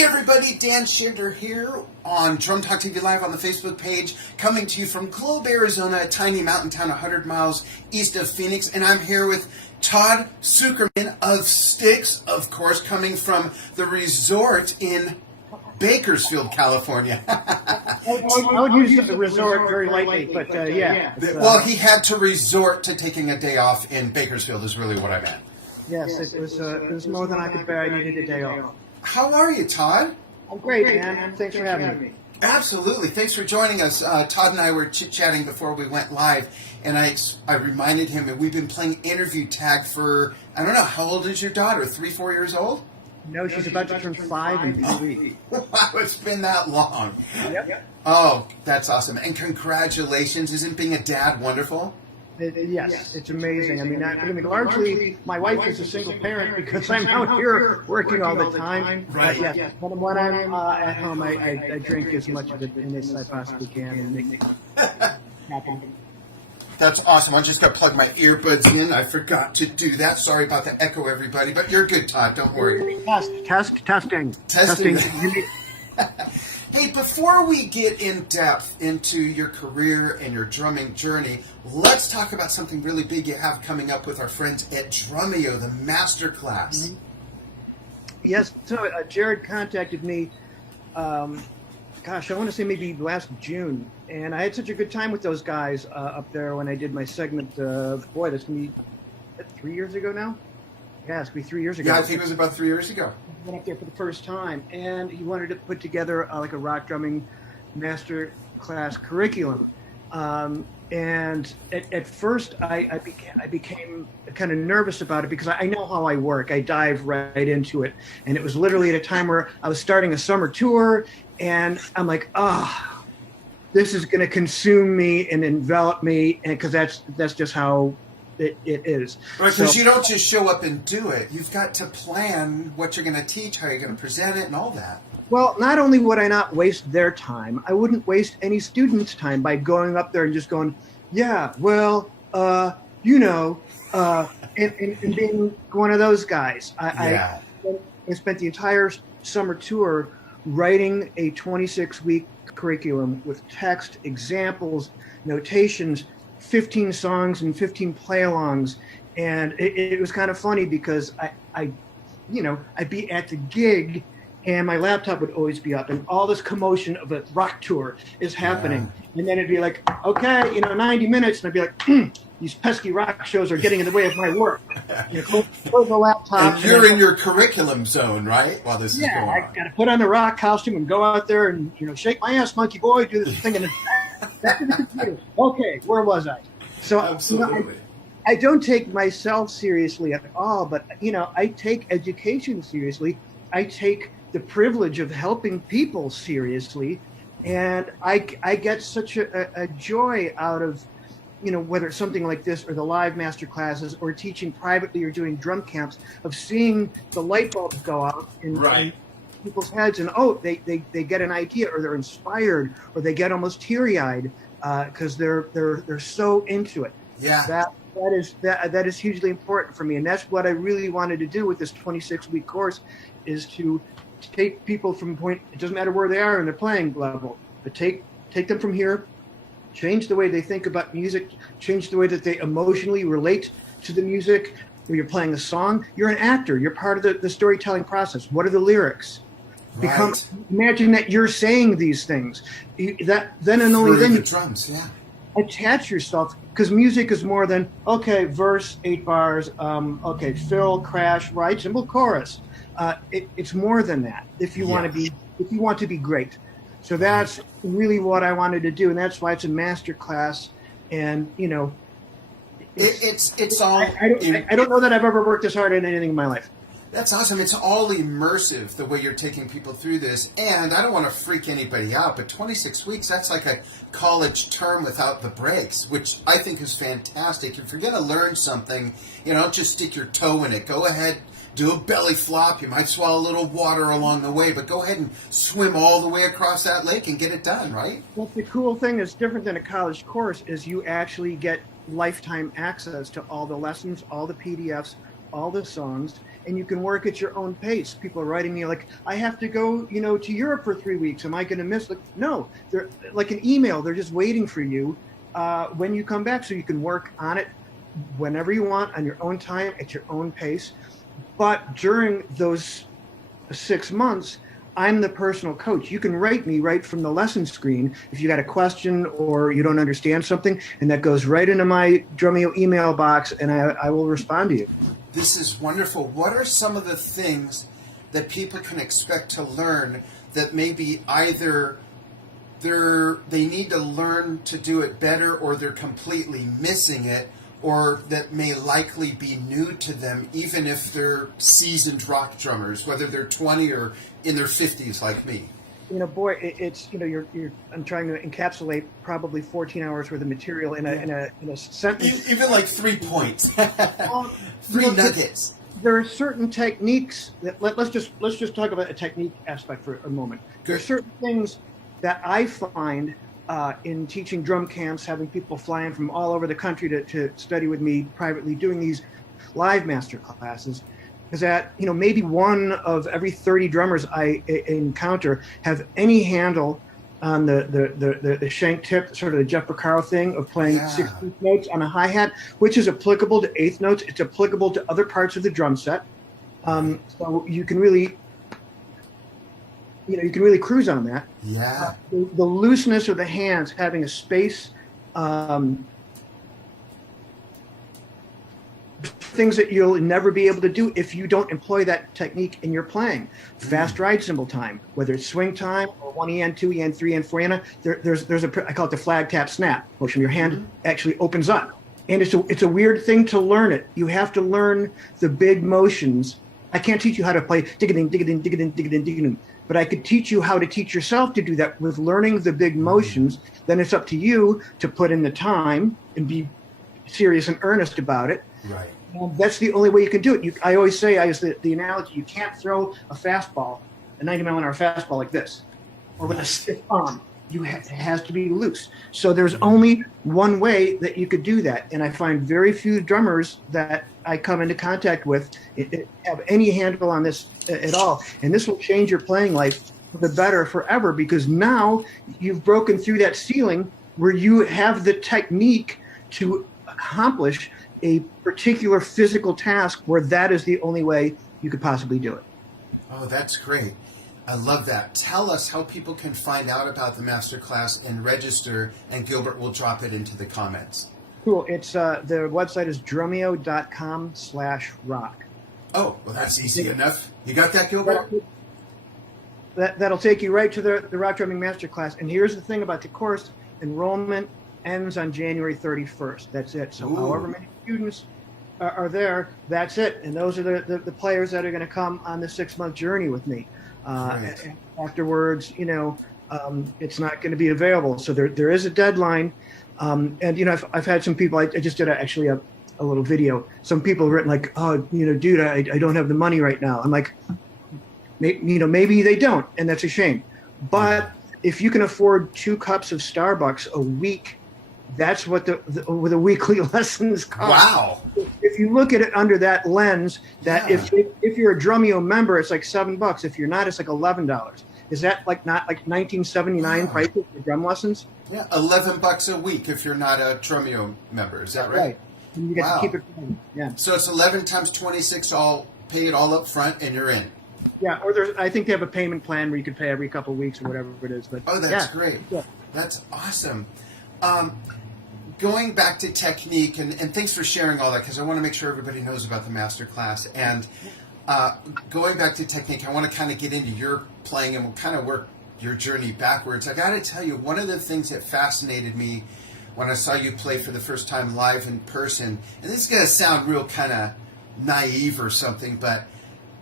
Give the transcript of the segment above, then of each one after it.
Hey everybody, Dan Shinder here on Drum Talk TV Live on the Facebook page, coming to you from Globe, Arizona, a tiny mountain town 100 miles east of Phoenix, and I'm here with Todd Sucherman of Styx, of course, coming from the resort in Bakersfield, California. I would use the resort very lightly, but yeah. Well, he had to resort to taking a day off in Bakersfield is really what I meant. Yes, it was more than I could bear. I needed a day off. How are you, Todd? I'm great, man. Thanks for having me. Absolutely. Thanks for joining us. Todd and I were chit-chatting before we went live, and I reminded him that we've been playing interview tag for, I don't know, how old is your daughter? 3-4 years old? No, she's about to turn 5 in 2 weeks. Wow, it's been that long. Yep. Oh, that's awesome. And congratulations. Isn't being a dad wonderful? Yes, it's amazing. I mean, largely, my wife is a single parent because I'm out here working all the time. Right. But yes, when I'm at home, I drink as much of it as I possibly can and make me happy. That's awesome. I'm just going to plug my earbuds in. I forgot to do that. Sorry about the echo, everybody. But you're good, Todd. Don't worry. Testing. Hey, before we get in depth into your career and your drumming journey, let's talk about something really big you have coming up with our friends at Drumeo, the Masterclass. Mm-hmm. Yes, so Jared contacted me, I want to say maybe last June, and I had such a good time with those guys up there when I did my segment. That's going to be 3 years ago now? Yeah, it's going to be 3 years ago. Yeah, I think it was about 3 years ago. I went up there for the first time, and he wanted to put together like a rock drumming master class curriculum. And at first, I became kind of nervous about it because I know how I work. I dive right into it, and it was literally at a time where I was starting a summer tour, and I'm like, this is going to consume me and envelop me, and because that's just how it is. Right, because you don't just show up and do it. You've got to plan what you're going to teach, how you're going to present it, and all that. Well, not only would I not waste their time, I wouldn't waste any students' time by going up there and just going, and being one of those guys. I spent the entire summer tour writing a 26-week curriculum with text, examples, notations, 15 songs and 15 play-alongs, and it was kind of funny because I'd be at the gig and my laptop would always be up and all this commotion of a rock tour is happening, and then it'd be like, okay, 90 minutes, and I'd be like, these pesky rock shows are getting in the way of my work. Close the laptop. And you're in your curriculum zone, right? While this is going on. I got to put on the rock costume and go out there and shake my ass, monkey boy, do this thing, and back to the computer. Okay, where was I? So absolutely. I don't take myself seriously at all, but I take education seriously. I take the privilege of helping people seriously, and I get such a joy out of whether it's something like this or the live master classes or teaching privately or doing drum camps, of seeing the light bulbs go out in people's heads, and they get an idea, or they're inspired, or they get almost teary-eyed because they're so into it. Yeah. That is hugely important for me, and that's what I really wanted to do with this 26-week course, is to take people from point. It doesn't matter where they are in their playing level, but take them from here, change the way they think about music, change the way that they emotionally relate to the music. When you're playing a song, you're an actor. You're part of the storytelling process. What are the lyrics? Right. Imagine that you're saying these things. Then the drums, yeah. Attach yourself, because music is more than verse, 8 bars, fill, crash, right, cymbal, chorus. It's more than that. If you want to be great. So that's really what I wanted to do, and that's why it's a master class. And it's all. I don't know that I've ever worked this hard in anything in my life. That's awesome. It's all immersive, the way you're taking people through this. And I don't want to freak anybody out, but 26 weeks, that's like a college term without the breaks, which I think is fantastic. If you're going to learn something, don't just stick your toe in it. Go ahead, do a belly flop. You might swallow a little water along the way, but go ahead and swim all the way across that lake and get it done, right? Well, the cool thing that's different than a college course is you actually get lifetime access to all the lessons, all the PDFs, all the songs, and you can work at your own pace. People are writing me like, I have to go, to Europe for 3 weeks. Am I going to miss? Like, no, they're like an email. They're just waiting for you when you come back, so you can work on it whenever you want, on your own time, at your own pace. But during those 6 months, I'm the personal coach. You can write me right from the lesson screen if you got a question or you don't understand something, and that goes right into my Drumeo email box, and I will respond to you. This is wonderful. What are some of the things that people can expect to learn that maybe either they need to learn to do it better, or they're completely missing it, or that may likely be new to them, even if they're seasoned rock drummers, whether they're 20 or in their 50s like me? Boy, it's I'm trying to encapsulate probably 14 hours worth of material in a sentence. Even like 3 points, three nuggets. There are certain techniques that let's just talk about a technique aspect for a moment. There are certain things that I find in teaching drum camps, having people fly in from all over the country to study with me privately, doing these live master classes, is that maybe one of every 30 drummers I encounter have any handle on the shank tip, sort of the Jeff Porcaro thing of playing 16th notes on a hi-hat, which is applicable to eighth notes. It's applicable to other parts of the drum set. So you can really cruise on that. Yeah. The looseness of the hands, having a space, things that you'll never be able to do if you don't employ that technique in your playing. Fast ride cymbal time, whether it's swing time or 1 EN, 2 EN, 3 EN, 4 EN, there's I call it the flag tap snap motion. Your hand actually opens up. And it's a weird thing to learn it. You have to learn the big motions. I can't teach you how to play dig-a-ding, dig-a-ding, dig-a-ding, dig-a-ding, dig-a-ding. But I could teach you how to teach yourself to do that with learning the big motions. Then it's up to you to put in the time and be serious and earnest about it. Right. And that's the only way you can do it. I always say, I use the analogy, you can't throw a fastball, a 90-mile-an-hour fastball like this, or with a stiff arm. It has to be loose. So there's only one way that you could do that. And I find very few drummers that I come into contact with have any handle on this at all. And this will change your playing life for the better forever, because now you've broken through that ceiling where you have the technique to accomplish a particular physical task where that is the only way you could possibly do it. Oh, that's great. I love that. Tell us how people can find out about the masterclass and register, and Gilbert will drop it into the comments. Cool. It's the website is drumeo.com/rock. Oh, well, that's easy enough. You got that, Gilbert? That'll take you right to the Rock Drumming Masterclass. And here's the thing about the course: enrollment ends on January 31st. That's it. So however many students are there, that's it. And those are the players that are going to come on the 6-month journey with me. Afterwards, it's not going to be available. So there is a deadline. And I've had some people. I just did actually a little video. Some people have written like, "Oh, dude, I don't have the money right now." I'm like, maybe they don't, and that's a shame. But if you can afford 2 cups of Starbucks a week, that's what the weekly lessons cost. Wow! If you look at it under that lens, that if you're a Drumeo member, it's like $7. If you're not, it's like $11. Is that not like 1979 prices for drum lessons? Yeah, $11 a week if you're not a Drumeo member. Is that right? And you get to keep it going. Yeah. So it's 11 times 26, all paid all up front, and you're in. Yeah, or I think they have a payment plan where you can pay every couple of weeks or whatever it is. But that's great. Yeah. That's awesome. Going back to technique, and thanks for sharing all that, because I want to make sure everybody knows about the masterclass. And going back to technique, I want to kind of get into your playing, and we'll kind of work your journey backwards. I got to tell you, one of the things that fascinated me when I saw you play for the first time live in person, and this is going to sound real kind of naive or something, but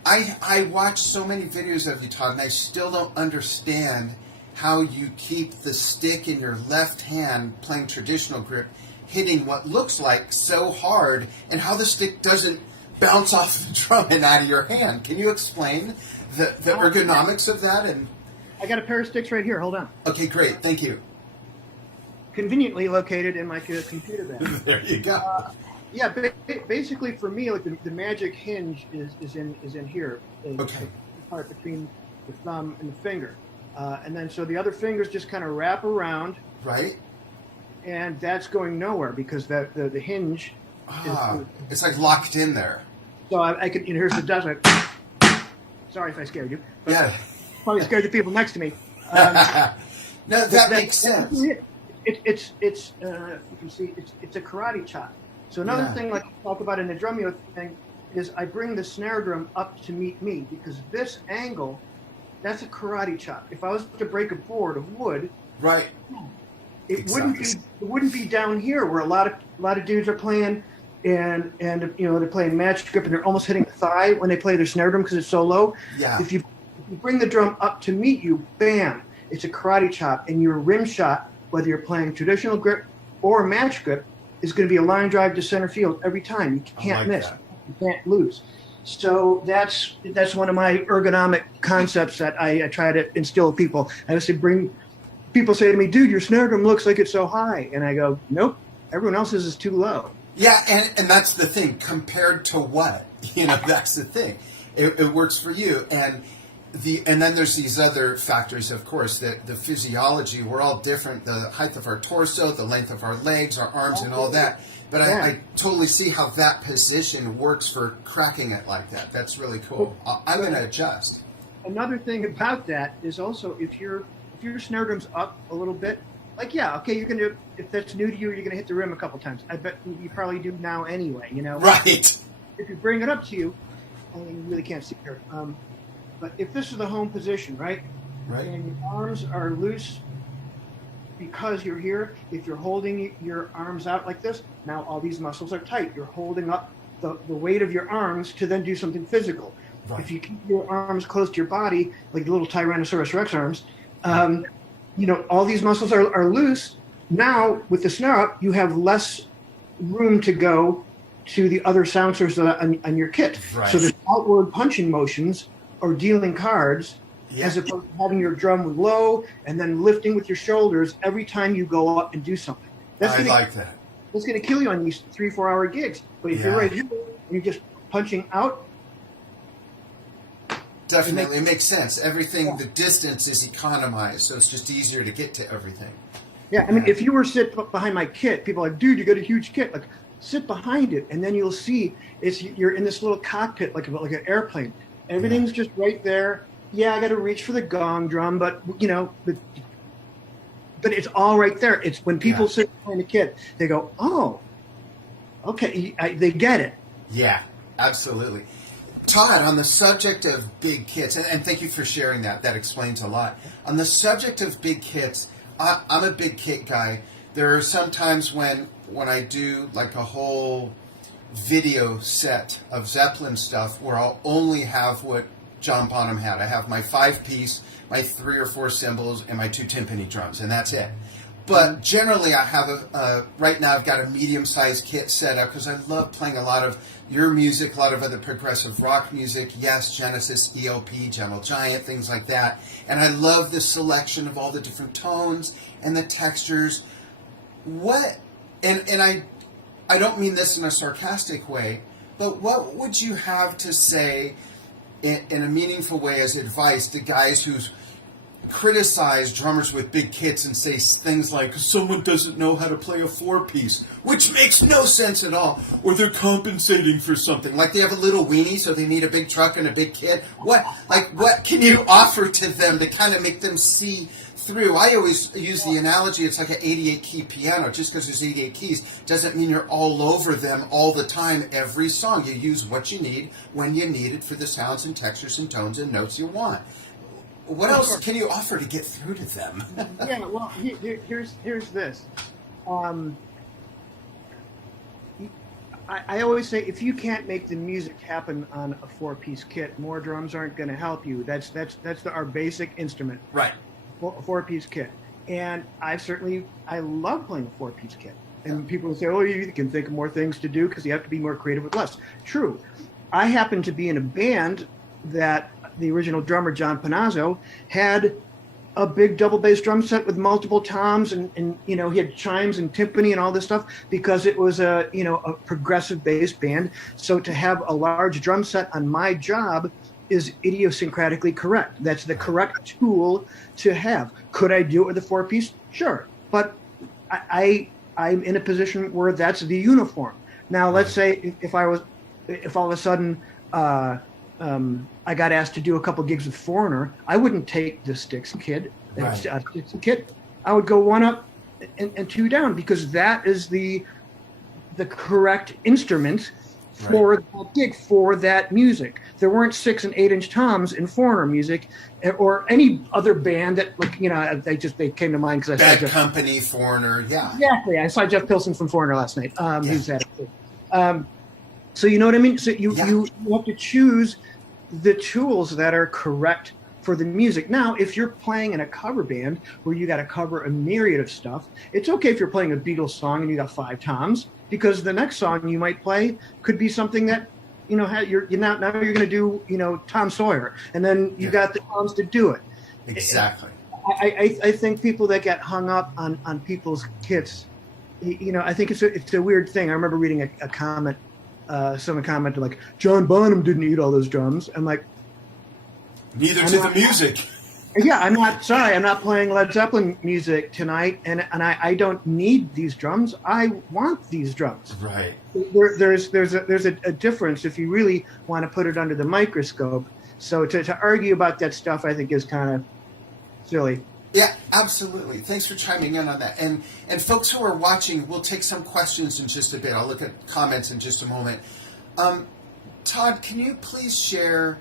I watched so many videos of you, Todd, and I still don't understand how you keep the stick in your left hand playing traditional grip, hitting what looks like so hard, and how the stick doesn't bounce off the drum and out of your hand. Can you explain the ergonomics of that? And I got a pair of sticks right here. Hold on. Okay, great. Thank you. Conveniently located in my computer bag. There you go. Yeah, basically for me, like the magic hinge is in here. Okay. The part between the thumb and the finger, and then so the other fingers just kind of wrap around, Right. and that's going nowhere because the hinge. It's like locked in there. So I could, here's the dust. Sorry if I scared you. But Yeah. Probably scared the people next to me. No, that makes sense. It's you can see it's a karate chop. So another thing, like I talk about in the Drumeo thing, is I bring the snare drum up to meet me because this angle, that's a karate chop. If I was to break a board of wood, Right. it wouldn't be down here where a lot of dudes are playing, and they're playing match grip and they're almost hitting the thigh when they play their snare drum because it's so low. Yeah. If you bring the drum up to meet you, bam, it's a karate chop, and your rim shot, whether you're playing traditional grip or match grip, is going to be a line drive to center field every time. You can't miss. That. You can't lose. So that's one of my ergonomic concepts that I try to instill with people. I used to people say to me, dude, your snare drum looks like it's so high. And I go, nope, everyone else's is too low. Yeah, and that's the thing. Compared to what? That's the thing. It works for you. And then there's these other factors, of course, that the physiology, we're all different, the height of our torso, the length of our legs, our arms, and all that. But I totally see how that position works for cracking it like that. That's really cool. I'm going to adjust. Another thing about that is also if your snare drum's up a little bit, like, you're going to, if that's new to you, you're going to hit the rim a couple times. I bet you probably do now anyway, Right. If you bring it up to you, I mean, you really can't see here. But if this is the home position, right? Right. And your arms are loose because you're here, if you're holding your arms out like this, now all these muscles are tight. You're holding up the weight of your arms to then do something physical. Right. If you keep your arms close to your body, like the little Tyrannosaurus Rex arms, all these muscles are loose. Now, with the snare up, you have less room to go to the other sound sources on your kit. Right. So there's outward punching motions or dealing cards, as opposed to having your drum low and then lifting with your shoulders every time you go up and do something. I like that. That's going to kill you on these 3-4 hour gigs. But if you're right here and you're just punching out. Definitely. It makes sense. Everything, the distance is economized, so it's just easier to get to everything. Yeah, I mean, if you were sit behind my kit, people are like, dude, you got a huge kit. Like, sit behind it, and then you'll see you're in this little cockpit like an airplane. Everything's just right there. Yeah, I got to reach for the gong drum, but but it's all right there. It's when people sit behind the kit, they go, "Oh, okay," they get it. Yeah, absolutely. Todd, on the subject of big kits, and thank you for sharing that. That explains a lot. On the subject of big kits, I'm a big kit guy. There are some times when I do like a whole video set of Zeppelin stuff where I'll only have what John Bonham had. I have my 5-piece, my 3 or 4 cymbals, and my 2 timpani drums, and that's it. But generally I have right now I've got a medium-sized kit set up because I love playing a lot of your music, a lot of other progressive rock music, Genesis, ELP, Gentle Giant, things like that. And I love the selection of all the different tones and the textures. I don't mean this in a sarcastic way, but what would you have to say in a meaningful way as advice to guys who criticize drummers with big kits and say things like, someone doesn't know how to play a 4-piece, which makes no sense at all, or they're compensating for something, like they have a little weenie so they need a big truck and a big kit? What can you offer to them to kind of make them see through? I always use the analogy, it's like an 88-key piano. Just because there's 88 keys doesn't mean you're all over them all the time, every song. You use what you need when you need it for the sounds and textures and tones and notes you want. What else can you offer to get through to them? Yeah, well, here's this. I always say, if you can't make the music happen on a 4-piece kit, more drums aren't going to help you. That's our basic instrument. Right. A 4-piece kit. And I love playing a 4-piece kit. And people say, oh, you can think of more things to do because you have to be more creative with less. True. I happen to be in a band that the original drummer, John Panazzo, had a big double bass drum set with multiple toms, and he had chimes and timpani and all this stuff because it was a progressive bass band. So to have a large drum set on my job is idiosyncratically correct. That's the correct tool to have. Could I do it with a 4-piece? Sure, but I'm in a position where that's the uniform. Now, let's say if all of a sudden I got asked to do a couple gigs with Foreigner, I wouldn't take the Styx kit. I would go one up and two down because that is the correct instrument for that gig, for that music. There weren't 6 and 8 inch toms in Foreigner music or any other band that they came to mind because I saw Jeff Company, Foreigner, yeah. Exactly. I saw Jeff Pilson from Foreigner last night. He was at it. So you know what I mean? So you have to choose the tools that are correct for the music. Now, if you're playing in a cover band where you got to cover a myriad of stuff, it's okay if you're playing a Beatles song and you got 5 toms, because the next song you might play could be something that now you're going to do Tom Sawyer, and then you got the toms to do it. Exactly. I think people that get hung up on people's kits, I think it's a weird thing. I remember reading a comment. Someone commented like, John Bonham didn't eat all those drums. I'm like, neither did the music. Yeah, I'm not playing Led Zeppelin music tonight, and I don't need these drums. I want these drums. Right. There's a difference if you really want to put it under the microscope. So to argue about that stuff, I think is kind of silly. Yeah, absolutely. Thanks for chiming in on that. And folks who are watching, we'll take some questions in just a bit. I'll look at comments in just a moment. Todd, can you please share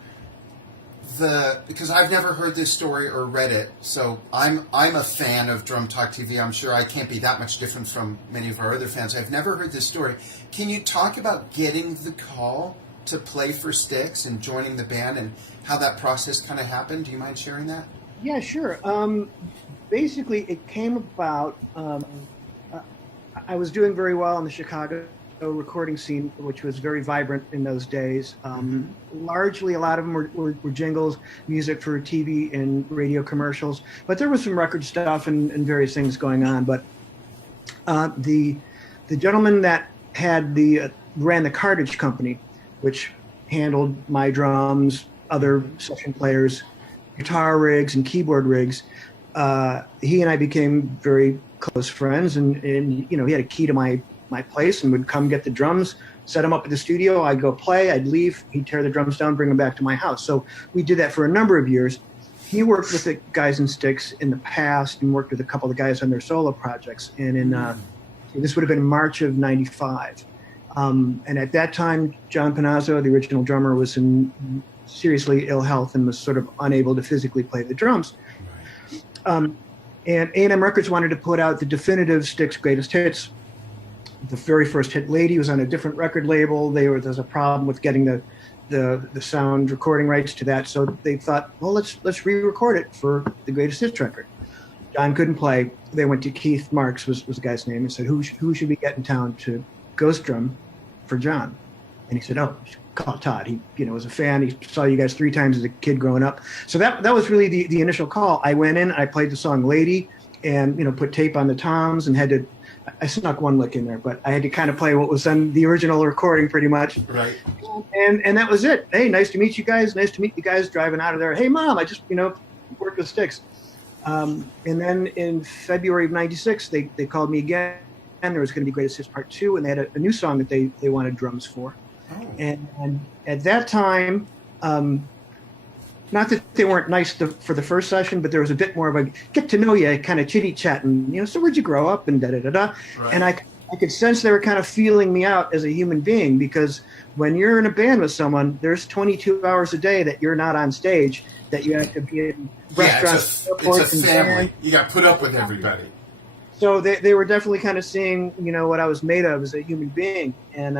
because I've never heard this story or read it, so I'm a fan of Drum Talk TV. I'm sure I can't be that much different from many of our other fans. I've never heard this story. Can you talk about getting the call to play for Styx and joining the band and how that process kind of happened? Do you mind sharing that? Yeah, sure. Basically, it came about. I was doing very well in the Chicago recording scene, which was very vibrant in those days. Largely, a lot of them were jingles, music for TV and radio commercials, but there was some record stuff and various things going on. But the gentleman that ran the Cartage Company, which handled my drums, other session players, guitar rigs and keyboard rigs, he and I became very close friends, and he had a key to my place and would come get the drums, set them up at the studio. I'd go play, I'd leave, he'd tear the drums down, bring them back to my house. So we did that for a number of years. He worked with the guys in Styx in the past and worked with a couple of guys on their solo projects. And this would have been March of '95. And at that time, John Panazzo, the original drummer, was in seriously ill health and was sort of unable to physically play the drums. And A&M Records wanted to put out the definitive Styx greatest hits. The very first hit, Lady, was on a different record label. There's a problem with getting the sound recording rights to that, so they thought, well, let's re-record it for the greatest hits record. John couldn't play. They went to Keith Marks, was the guy's name, and said, who should we get in town to ghost drum for John? And he said, oh, call Todd. He was a fan. He saw you guys 3 times as a kid growing up. So that was really the initial call. I went in, I played the song Lady, and put tape on the toms and I snuck one lick in there, but I had to kind of play what was on the original recording pretty much. Right. And that was it. Hey, nice to meet you guys. Nice to meet you guys driving out of there. Hey, Mom, I just, worked with Styx. And then in February of '96, they called me again, and there was going to be Greatest Hits Part 2, and they had a new song that they wanted drums for. Oh. And at that time, not that they weren't nice for the first session, but there was a bit more of a get to know you kind of chitty chatting, so where'd you grow up and da-da-da-da. Right. And I could sense they were kind of feeling me out as a human being, because when you're in a band with someone, there's 22 hours a day that you're not on stage, that you have to be in restaurants, airports, it's a family. You got put up with everybody. So they were definitely kind of seeing, what I was made of as a human being. And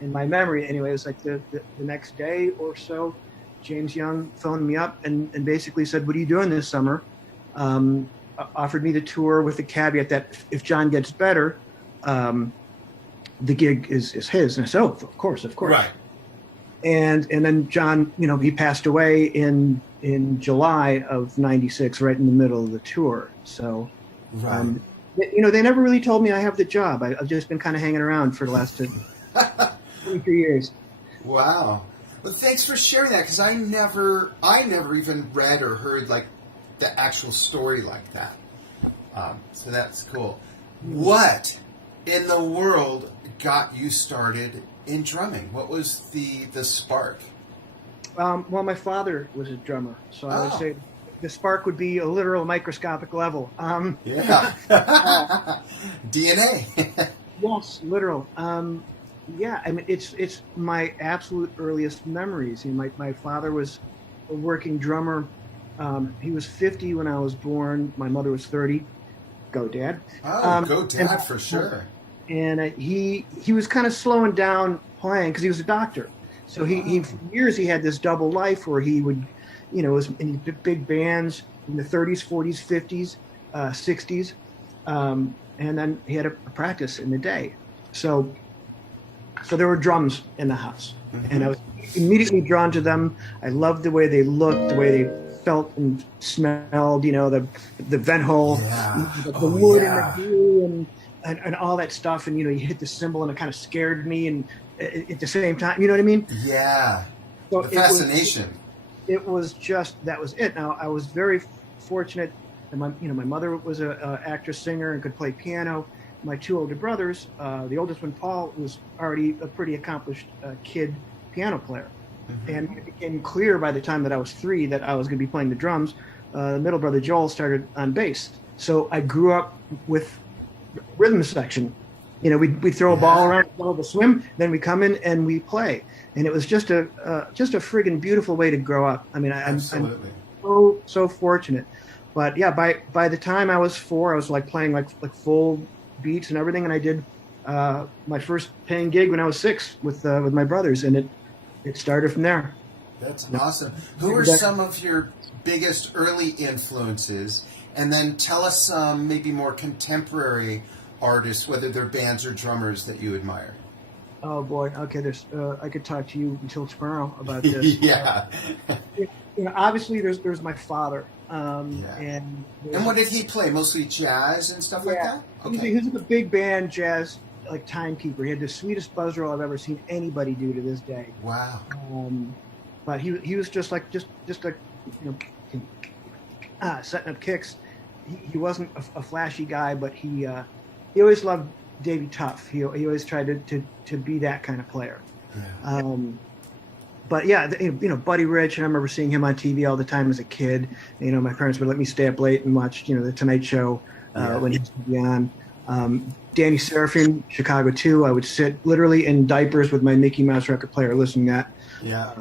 in my memory, anyway, it was like the next day or so, James Young phoned me up and basically said, what are you doing this summer? Offered me the tour with the caveat that if John gets better, the gig is his. And I said, oh, of course. Right. and then John, he passed away in July of '96, right in the middle of the tour. So, Right. they never really told me I have the job. I've just been kind of hanging around for the last 23 years. Wow. Well, thanks for sharing that, because I never even read or heard like the actual story like that. So that's cool. What in the world got you started in drumming? What was the spark? Well, my father was a drummer, so I would say the spark would be a literal microscopic level. Yeah. DNA. Yes, literal. Yeah, I mean, it's my absolute earliest memories. My father was a working drummer. He was 50 when I was born. My mother was 30. Go, Dad. Oh, go Dad, for sure. And he was kind of slowing down playing because he was a doctor. So he for years he had this double life where he would, was in big bands in the 30s, 40s, 50s, 60s, and then he had a practice in the day. So there were drums in the house, and I was immediately drawn to them. I loved the way they looked, the way they felt and smelled. The vent hole, the wood and the glue and all that stuff. And you hit the cymbal, and it kind of scared me. And at the same time, you know what I mean? Yeah. So the fascination. It was just that was it. Now I was very fortunate. And my mother was an actress, singer, and could play piano. My two older brothers, the oldest one, Paul, was already a pretty accomplished kid piano player. And it became clear by the time that I was 3 that I was going to be playing the drums. The middle brother, Joel, started on bass. So I grew up with rhythm section. We'd throw a ball around, the swim, then we come in and we play. And it was just a friggin' beautiful way to grow up. I mean, I'm so fortunate. But yeah, by the time I was 4, I was like playing like full beats and everything, and I did my first paying gig when I was 6 with my brothers, and it started from there. That's awesome. Who are some of your biggest early influences? And then tell us some maybe more contemporary artists, whether they're bands or drummers, that you admire. Oh boy, okay. There's I could talk to you until tomorrow about this. Yeah. Obviously, there's my father. And what did he play? Mostly jazz and stuff like that? Okay. He was a big band jazz like timekeeper. He had the sweetest buzz roll I've ever seen anybody do to this day. Wow. But he was just like setting up kicks. He wasn't a flashy guy, but he always loved Davey Tough. He always tried to be that kind of player. Yeah. But yeah, Buddy Rich, and I remember seeing him on TV all the time as a kid. My parents would let me stay up late and watch, the Tonight Show when he used to be on. Danny Seraphine, Chicago 2. I would sit literally in diapers with my Mickey Mouse record player listening to that. Yeah.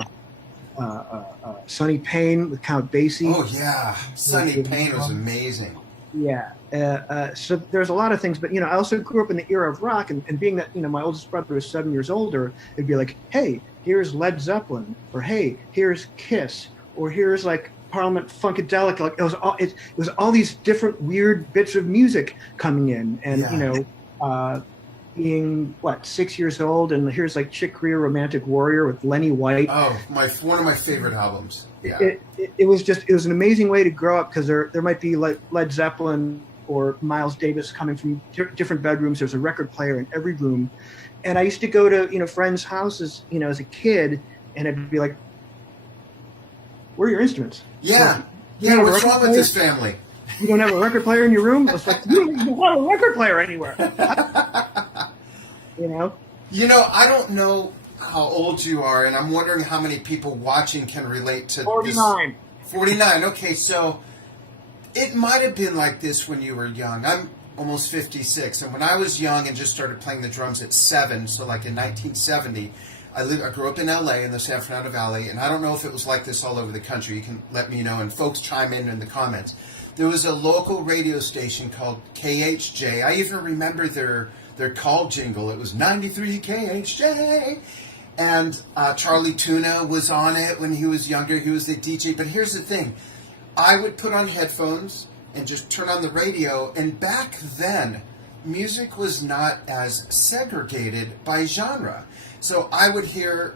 Sonny Payne with Count Basie. Oh yeah, Sonny Payne was amazing. Yeah. So there's a lot of things, but I also grew up in the era of rock, and being that my oldest brother was 7 years older, it'd be like, hey, here's Led Zeppelin, or hey, here's Kiss, or here's like Parliament Funkadelic. Like it was all these different weird bits of music coming in, and being 6 years old, and here's like Chick Corea, Romantic Warrior with Lenny White. Oh, one of my favorite albums. Yeah. It was an amazing way to grow up, because there might be like Led Zeppelin or Miles Davis coming from different bedrooms. There's a record player in every room. And I used to go to, friends' houses, as a kid, and I'd be like, where are your instruments? Yeah. What's wrong with this family? You don't have a record player in your room? I was like, you don't even have a record player anywhere. I don't know how old you are, and I'm wondering how many people watching can relate to 49. 49. Okay, so it might have been like this when you were young. I'm almost 56, and when I was young and just started playing the drums at 7, so like in 1970, I grew up in LA, in the San Fernando Valley, and I don't know if it was like this all over the country. You can let me know, and folks chime in the comments. There was a local radio station called KHJ. I even remember their call jingle. It was 93 KHJ. And Charlie Tuna was on it when he was younger. He was the DJ. But here's the thing. I would put on headphones and just turn on the radio. And back then, music was not as segregated by genre. So I would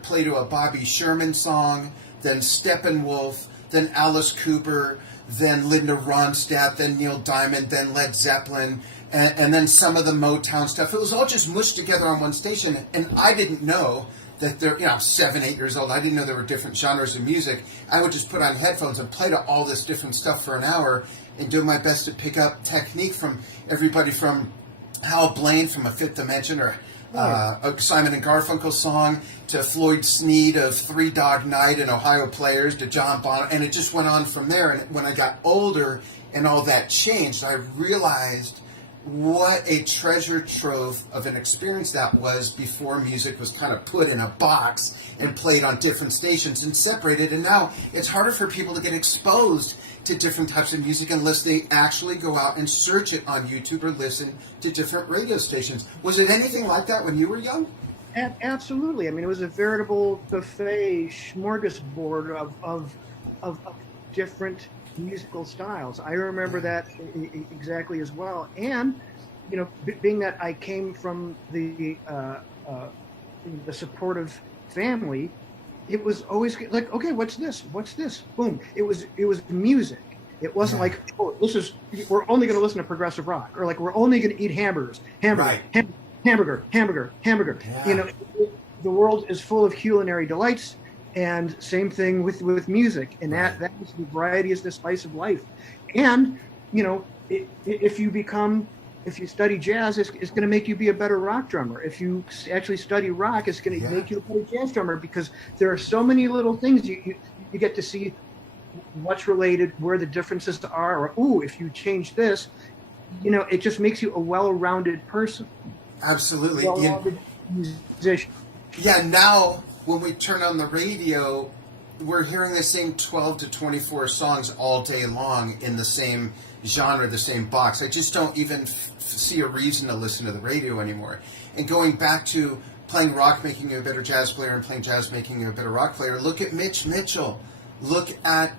play to a Bobby Sherman song, then Steppenwolf, then Alice Cooper, then Linda Ronstadt, then Neil Diamond, then Led Zeppelin, and then some of the Motown stuff. It was all just mushed together on one station, and I didn't know that there, I'm 7, 8 years old. I didn't know there were different genres of music. I would just put on headphones and play to all this different stuff for an hour and do my best to pick up technique from everybody from Hal Blaine from A Fifth Dimension or a Simon and Garfunkel song to Floyd Sneed of Three Dog Night and Ohio Players to John Bonham. And it just went on from there. And when I got older and all that changed, I realized what a treasure trove of an experience that was before music was kind of put in a box and played on different stations and separated. And now it's harder for people to get exposed to different types of music unless they actually go out and search it on YouTube or listen to different radio stations. Was it anything like that when you were young? Absolutely. I mean, it was a veritable buffet smorgasbord of different musical styles. I remember that exactly as well. And, being that I came from the supportive family, it was always like, okay, what's this? What's this? Boom. It was music. It wasn't like, oh, we're only going to listen to progressive rock, or like we're only going to eat hamburger. Yeah. The world is full of culinary delights. And same thing with music, and that is the variety is the spice of life. And if you study jazz, it's going to make you be a better rock drummer. If you actually study rock, it's going to make you a better jazz drummer, because there are so many little things you get to see what's related, where the differences are, or if you change this, it just makes you a well-rounded person. Absolutely, well-rounded musician. Yeah, now when we turn on the radio, we're hearing the same 12 to 24 songs all day long in the same genre, the same box. I just don't even see a reason to listen to the radio anymore. And going back to playing rock making you a better jazz player and playing jazz making you a better rock player, look at Mitch Mitchell. Look at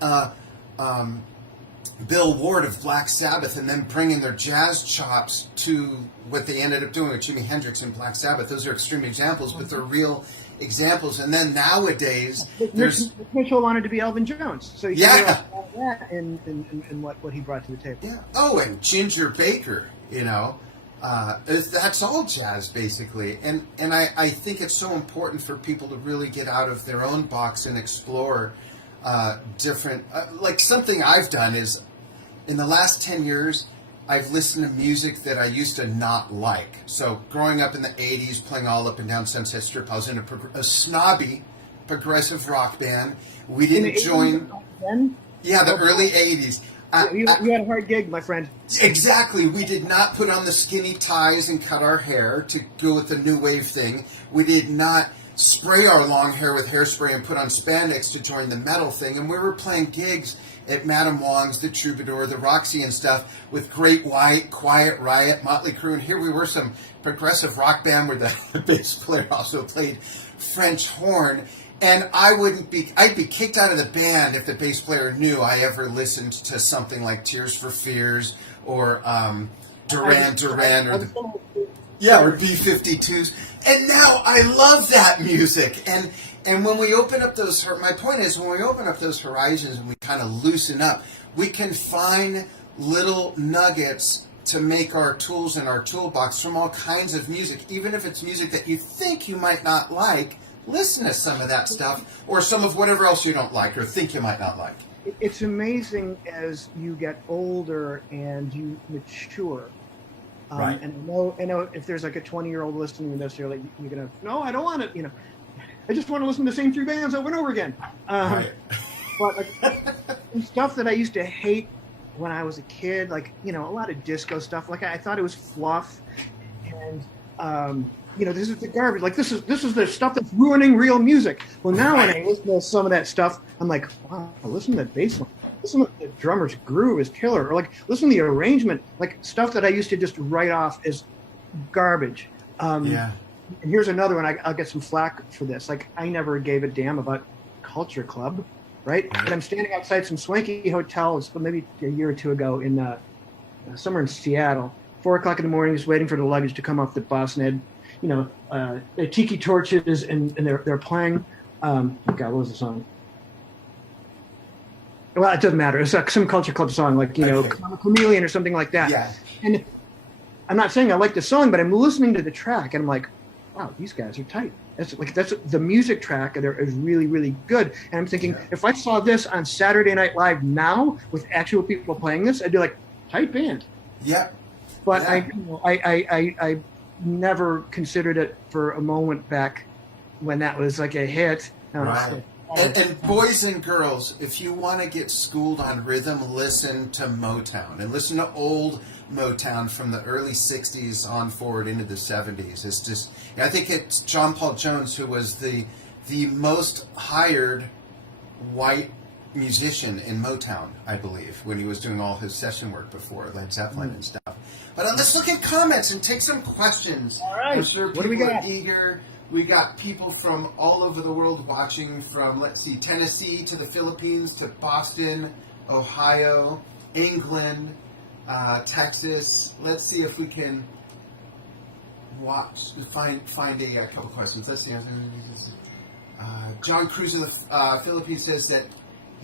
Bill Ward of Black Sabbath, and then bringing their jazz chops to what they ended up doing with Jimi Hendrix and Black Sabbath. Those are extreme examples, but they're real examples. And then nowadays, there's Mitchell wanted to be Elvin Jones, so you can realize that and what he brought to the table. Yeah. Oh, and Ginger Baker, that's all jazz basically. And I think it's so important for people to really get out of their own box and explore different. Like something I've done is, in the last 10 years, I've listened to music that I used to not like. So growing up in the 80s, playing all up and down Sunset Strip, I was in a snobby progressive rock band. We didn't join... Then? Yeah, the early 80s. You had a hard gig, my friend. Exactly. We did not put on the skinny ties and cut our hair to go with the new wave thing. We did not spray our long hair with hairspray and put on spandex to join the metal thing. And we were playing gigs at Madame Wong's, the Troubadour, the Roxy and stuff with Great White, Quiet Riot, Motley Crue. And here we were, some progressive rock band where the bass player also played French horn. And I'd be kicked out of the band if the bass player knew I ever listened to something like Tears for Fears or Duran Duran or B-52s. And now I love that music. And when we open up those, my point is, when we open up those horizons and we kind of loosen up, we can find little nuggets to make our tools in our toolbox from all kinds of music, even if it's music that you think you might not like. Listen to some of that stuff, or some of whatever else you don't like or think you might not like. It's amazing as you get older and you mature. Right. And I know if there's like a 20-year-old listening to this, you're gonna, no, I don't want to, I just want to listen to the same three bands over and over again. Right. But like stuff that I used to hate when I was a kid, like, a lot of disco stuff. Like I thought it was fluff, and this is the garbage. Like this is the stuff that's ruining real music. Well, now when I listen to some of that stuff, I'm like, wow, listen to that bass line. Listen to the drummer's groove is killer. Or like listen to the arrangement, like stuff that I used to just write off as garbage. And here's another one. I'll get some flack for this. Like I never gave a damn about Culture Club, right? But I'm standing outside some swanky hotels, maybe a year or two ago, in somewhere in Seattle. 4 o'clock in the morning, just waiting for the luggage to come off the bus, and they tiki torches, and they're playing. God, what was the song? Well, it doesn't matter. It's like some culture club song, like Chameleon or something like that. Yeah. And I'm not saying I like the song, but I'm listening to the track, and I'm like, wow, these guys are tight. That's the music track is really, really good. And I'm thinking, if I saw this on Saturday Night Live now with actual people playing this, I'd be like, tight band. Yeah. But I never considered it for a moment back when that was like a hit. Right. And boys and girls, if you want to get schooled on rhythm, listen to Motown and listen to old Motown from the early 60s on forward into the 70s. It's just, I think it's John Paul Jones who was the most hired white musician in Motown, I believe, when he was doing all his session work before Led Zeppelin and stuff. But let's look at comments and take some questions. All right. I'm sure people what do we got? are eager. We got people from all over the world watching, from, let's see, Tennessee to the Philippines to Boston, Ohio, England, Texas. Let's see if we can find a couple questions. Let's see. John Cruz of the Philippines says that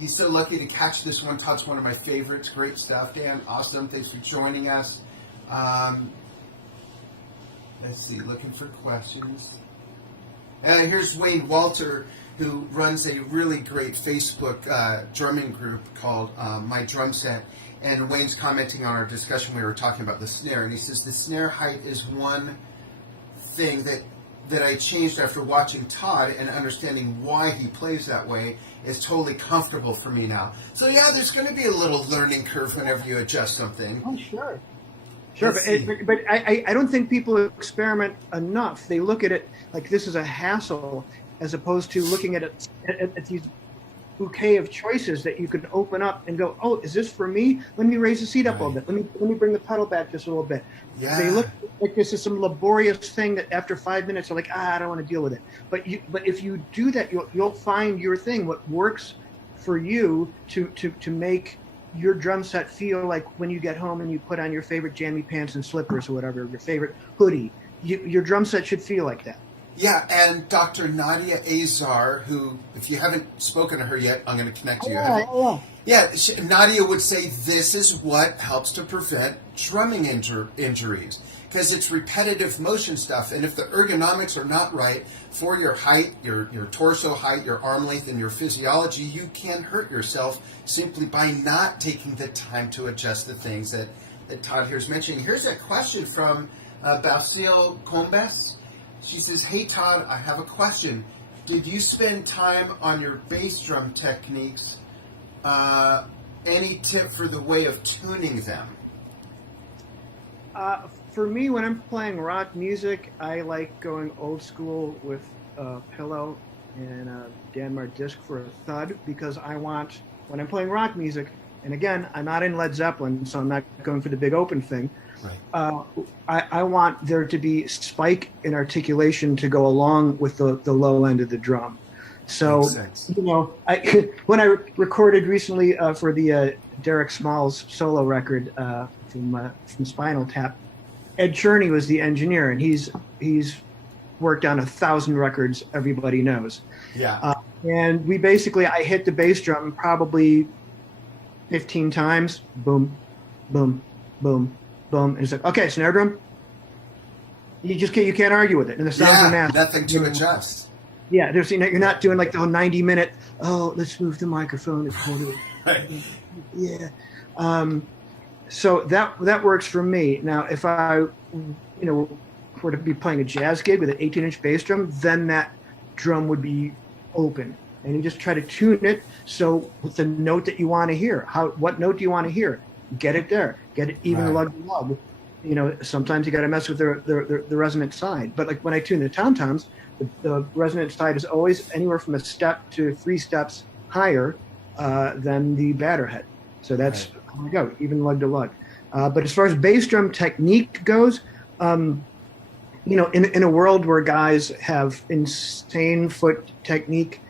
he's so lucky to catch this one. Todd's one of my favorites. Great stuff, Dan. Awesome. Thanks for joining us. Let's see. Looking for questions. Here's Wayne Walter, who runs a really great Facebook drumming group called My Drum Set. And Wayne's commenting on our discussion. We were talking about the snare, and he says the snare height is one thing that I changed after watching Todd and understanding why he plays that way. Is totally comfortable for me now. So yeah, there's going to be a little learning curve whenever you adjust something. Oh, sure. Sure, but I don't think people experiment enough. They look at it like this is a hassle, as opposed to looking at it at these bouquet of choices that you can open up and go, oh, is this for me? Let me raise the seat up a little bit. Let me bring the pedal back just a little bit. Yeah. They look like this is some laborious thing that after 5 minutes they're like, I don't want to deal with it. But if you do that, you'll find your thing, what works for you to make your drum set feel like when you get home and you put on your favorite jammy pants and slippers or whatever, your favorite hoodie. Your drum set should feel like that. Yeah, and Dr. Nadia Azar, who, if you haven't spoken to her yet, I'm going to connect you. Yeah, Nadia would say this is what helps to prevent drumming injuries, because it's repetitive motion stuff, and if the ergonomics are not right for your height, your torso height, your arm length, and your physiology, you can hurt yourself simply by not taking the time to adjust the things that Todd here is mentioning. Here's a question from Basil Combes. She says, hey Todd, I have a question. Did you spend time on your bass drum techniques? Any tip for the way of tuning them? For me, when I'm playing rock music, I like going old school with a pillow and a Danmar disc for a thud, because I want, when I'm playing rock music, and again, I'm not in Led Zeppelin, so I'm not going for the big open thing. Right. I want there to be spike in articulation to go along with the low end of the drum. So, when I recorded recently for the Derek Smalls solo record from Spinal Tap, Ed Cherney was the engineer, and he's worked on 1,000 records everybody knows. Yeah. And we basically, I hit the bass drum probably 15 times. Boom, boom, boom, boom. And it's like, okay, snare drum. You can't argue with it. And the sounds are nasty. Nothing to adjust. Yeah, you're not doing like the whole 90-minute, let's move the microphone. Right. Yeah. So that works for me. Now, if I, were to be playing a jazz gig with an 18-inch bass drum, then that drum would be open. And you just try to tune it so with the note that you want to hear. What note do you want to hear? Get it there. Get it even lug to lug. Sometimes you got to mess with the resonant side. But like when I tune the tom-toms, the resonant side is always anywhere from a step to 3 steps higher than the batter head. So that's how we go, even lug to lug. But as far as bass drum technique goes, in a world where guys have insane foot technique,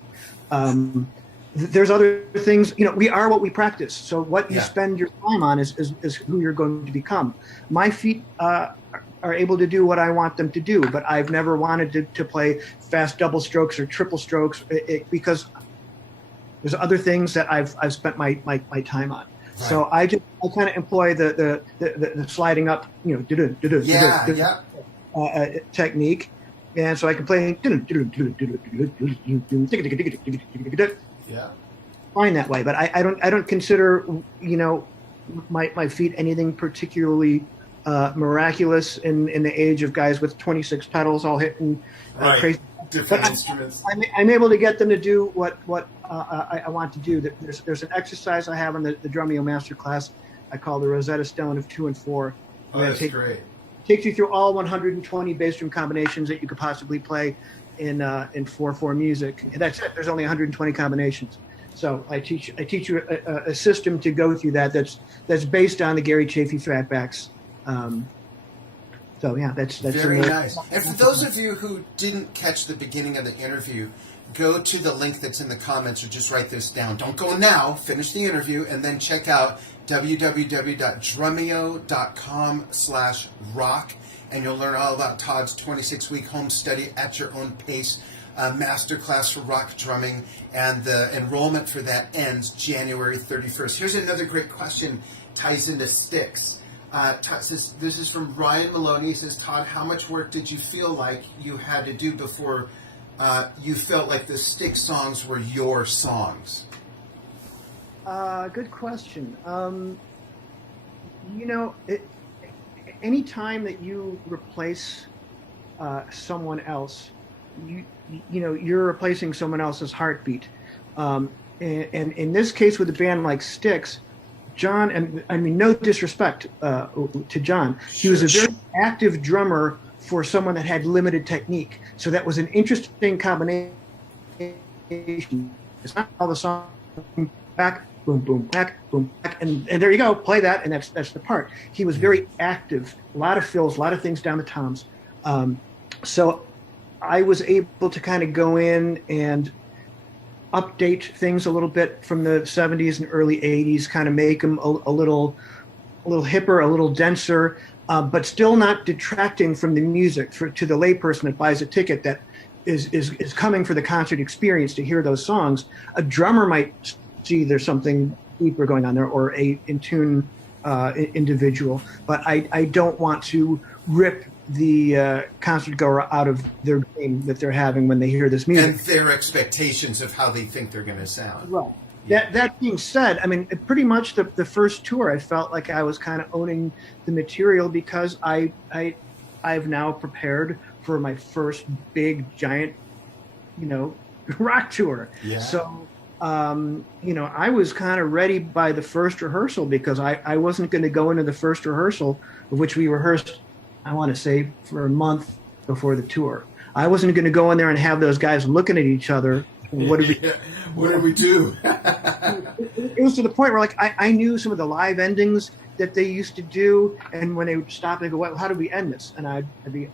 there's other things, we are what we practice. So what you Yeah. spend your time on is who you're going to become. My feet are able to do what I want them to do, but I've never wanted to play fast double strokes or triple strokes because there's other things that I've spent my time on. Right. So I kind of employ the sliding up, technique, and so I can play fine that way. But I don't consider my feet anything particularly miraculous in the age of guys with 26 pedals all hitting crazy. Different instruments. I'm able to get them to do what I want to do. There's an exercise I have in the Drumeo Masterclass I call the Rosetta Stone of 2 and 4. Oh, that's great. Takes you through all 120 bass drum combinations that you could possibly play in 4/4 music. And that's it. There's only 120 combinations. So I teach you a system to go through that's based on the Gary Chaffee flatbacks. So yeah, that's very nice. And for those of you who didn't catch the beginning of the interview, go to the link that's in the comments or just write this down. Don't go now. Finish the interview and then check out www.drumeo.com/rock, and you'll learn all about Todd's 26-week home study at your own pace masterclass for rock drumming, and the enrollment for that ends January 31st. Here's another great question, ties into Styx. This is from Ryan Maloney. He says, Todd, how much work did you feel like you had to do before you felt like the Styx songs were your songs? Good question. Any time that you replace someone else, you're replacing someone else's heartbeat. And in this case, with a band like Styx, John, and I mean, no disrespect to John, he was a very active drummer for someone that had limited technique. So that was an interesting combination. It's not all the song back, boom, boom, back, boom, back, and there you go, play that, and that's the part. He was very active, a lot of fills, a lot of things down the toms. So I was able to kind of go in and update things a little bit from the 70s and early 80s, kind of make them a little hipper, a little denser, but still not detracting from the music to the layperson that buys a ticket that is coming for the concert experience to hear those songs. A drummer might see there's something deeper going on there, or a in tune individual, but I don't want to rip the concert goer out of their game that they're having when they hear this music. And their expectations of how they think they're going to sound. Right. Yeah. That being said, I mean, pretty much the first tour, I felt like I was kind of owning the material because I've now prepared for my first big, giant, rock tour. Yeah. So, I was kind of ready by the first rehearsal because I wasn't going to go into the first rehearsal, of which we rehearsed, I want to say, for a month before the tour. I wasn't going to go in there and have those guys looking at each other. What did we do? It was to the point where, like, I knew some of the live endings that they used to do, and when they would stop, they go, "Well, how do we end this?" And I'd be,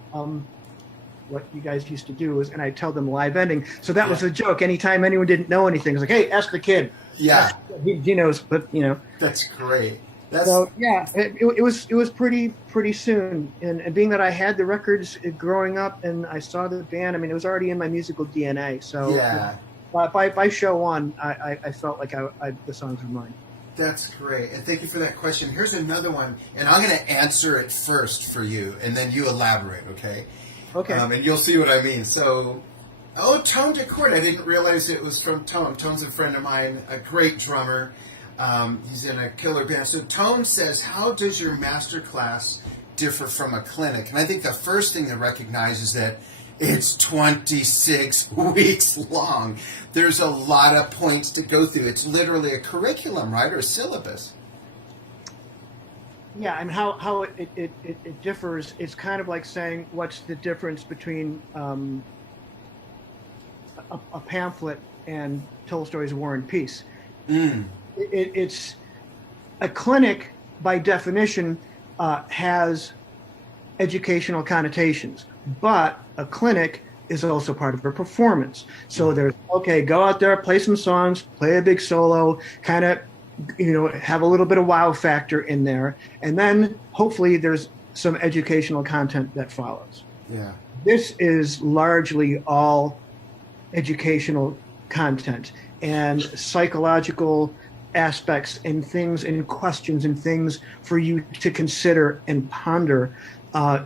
what you guys used to do is, and I'd tell them live ending. So that was a joke. Anytime anyone didn't know anything, it was like, "Hey, ask the kid." Yeah, he knows, but That's great. So yeah, it was pretty soon, and being that I had the records growing up and I saw the band, I mean, it was already in my musical DNA. So yeah, by show one, I felt like the songs were mine. That's great, and thank you for that question. Here's another one, and I'm going to answer it first for you, and then you elaborate, okay? Okay. And you'll see what I mean. So, Tone DeCourt, I didn't realize it was from Tone. Tone's a friend of mine, a great drummer. He's in a killer band. So Tone says, how does your master class differ from a clinic? And I think the first thing to recognize is that it's 26 weeks long. There's a lot of points to go through. It's literally a curriculum, right, or a syllabus. Yeah, and how it differs, it's kind of like saying, what's the difference between a pamphlet and Tolstoy's War and Peace? It's a clinic, by definition, has educational connotations, but a clinic is also part of a performance. So there's, okay, go out there, play some songs, play a big solo, kind of, have a little bit of wow factor in there. And then hopefully there's some educational content that follows. Yeah. This is largely all educational content and psychological aspects and things and questions and things for you to consider and ponder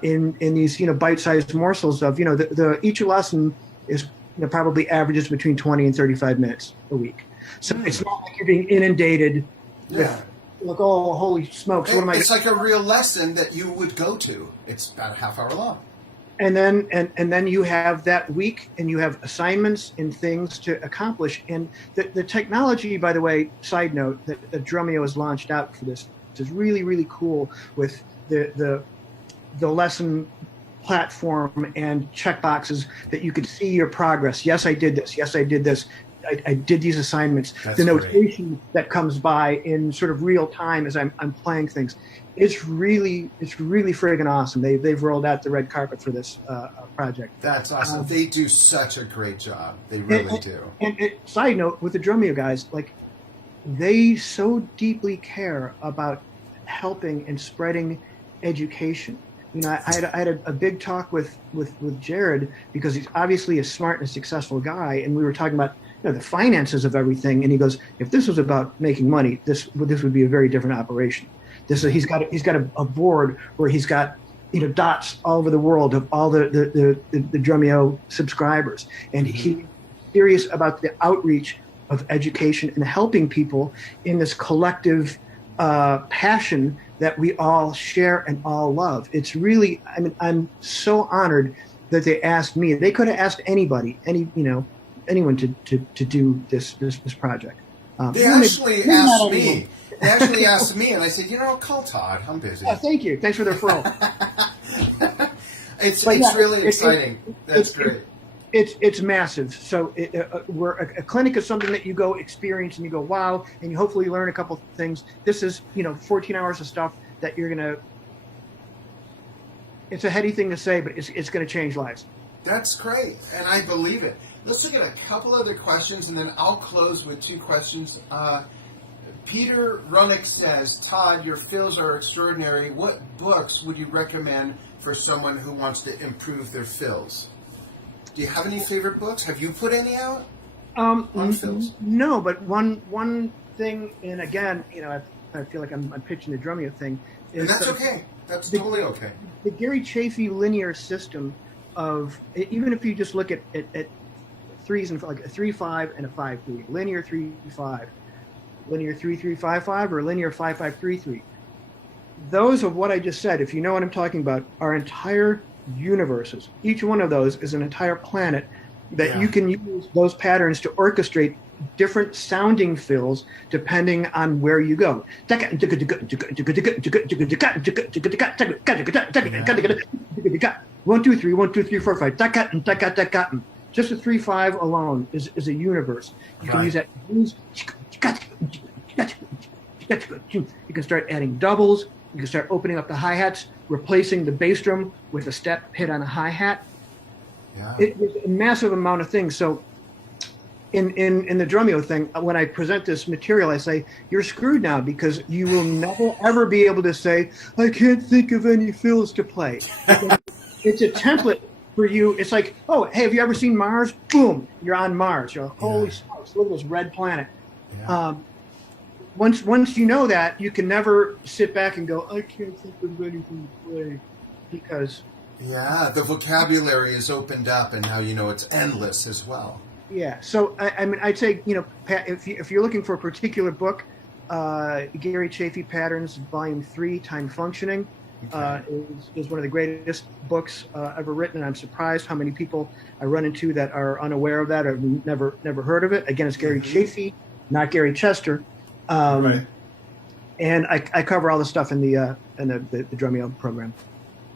in these bite-sized morsels of each lesson is probably averages between 20 and 35 minutes a week. So it's not like you're being inundated with like, oh, holy smokes, what am I? It's like a real lesson that you would go to. It's about a half hour long. And then you have that week, and you have assignments and things to accomplish. And the technology, by the way, side note, that Drumeo has launched out for this is really, really cool with the lesson platform and checkboxes that you could see your progress. Yes, I did this. Yes, I did this. I did these assignments. That's the notation that comes by in sort of real time as I'm playing things. It's really friggin' awesome. They've rolled out the red carpet for this project. That's awesome. They do such a great job. They really do. And side note, with the Drumeo guys, like, they so deeply care about helping and spreading education. I had a big talk with Jared, because he's obviously a smart and successful guy, and we were talking about the finances of everything. And he goes, if this was about making money, this would be a very different operation. He's got a board where he's got dots all over the world of all the Drumeo subscribers, and he's serious about the outreach of education and helping people in this collective passion that we all share and all love. It's really, I'm so honored that they asked me. They could have asked anybody, anyone to do this project. They actually asked me. They actually asked me, and I said, call Todd. I'm busy. Yeah, thank you. Thanks for the referral. It's really exciting. That's great. It's massive. So we're a clinic is something that you go experience and you go, wow, and you hopefully learn a couple things. This is 14 hours of stuff that you're gonna. It's a heady thing to say, but it's going to change lives. That's great, and I believe it. Let's look at a couple other questions, and then I'll close with two questions. Peter Runick says, Todd, your fills are extraordinary. What books would you recommend for someone who wants to improve their fills? Do you have any favorite books? Have you put any out on fills? No, but one thing, and again, I feel like I'm pitching the Drumeo thing. And that's okay. That's totally okay. The Gary Chafee linear system of, even if you just look at threes and like a 3-5 and a 5-3, linear 3-5. Linear 3-3-5-5 or linear 5-5-3-3. Those of what I just said, if you know what I'm talking about, are entire universes. Each one of those is an entire planet that you can use those patterns to orchestrate different sounding fills depending on where you go. 1, 2, 3, 1, 2, 3, 4, 5. Just a 3-5 alone is a universe. You can use that. You can start adding doubles. You can start opening up the hi-hats, replacing the bass drum with a step hit on a hi-hat. Yeah. It's a massive amount of things. So in the Drumeo thing, when I present this material, I say, you're screwed now, because you will never, ever be able to say, I can't think of any fills to play. It's a template for you. It's like, oh, hey, have you ever seen Mars? Boom, you're on Mars. You're like, holy smokes, look at this red planet. Yeah. Once you know that, you can never sit back and go, I can't think of anything to play, because the vocabulary is opened up, and now it's endless as well. Yeah. So I'd say Pat, if you're looking for a particular book, Gary Chafee Patterns Volume 3, Time Functioning, is one of the greatest books ever written, and I'm surprised how many people I run into that are unaware of that or never heard of it. Again, it's Gary Chafee, not Gary Chester. And I cover all the stuff in the Drumeo program.